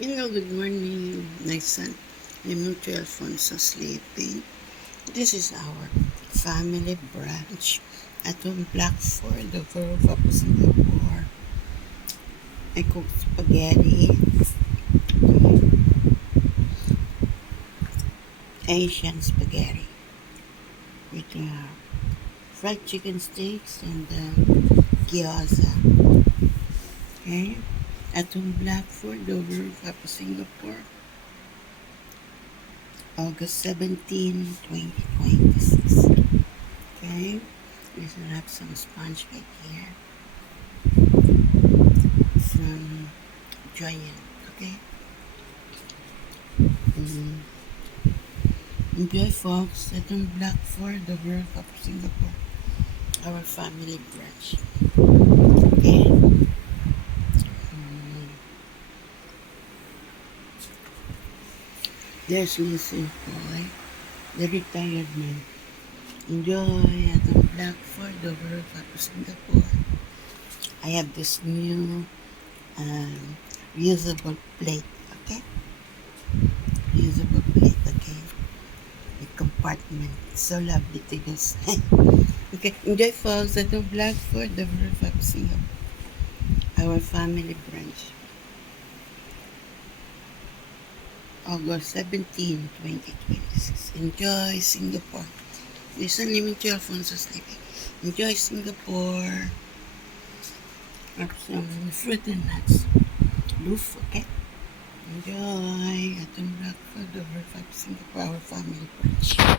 Hello, good morning, my son. I'm 12 Alfonso sleeping. This is our family brunch at home Blackford, the Grove of Singapore. I cooked spaghetti, Asian spaghetti, with fried chicken steaks and gyoza. Okay? At home Blackford, the Grove of Singapore, August 17, 2026. Okay? We should have some sponge cake here from Giant. Okay? Mm. Enjoy, folks. Itong Blackford, the World Cup Singapore. Our family brunch. Okay? Mm. There's Mr. Boy, the retired man. Enjoy at the Blackford, the World Cup Singapore. I have this new um, reusable plate. Okay? Reusable plate. Okay? The compartment. It's so lovely to use. Okay, enjoy, folks. At the Blackford, the World Cup Singapore. Our family brunch. August 17, 2026. Enjoy Singapore. Listen, limit to Alfonso sleeping. Enjoy Singapore. Have some fruit and nuts. Loof, okay? Enjoy. At the Blackford, the World Cup Singapore. Our family brunch.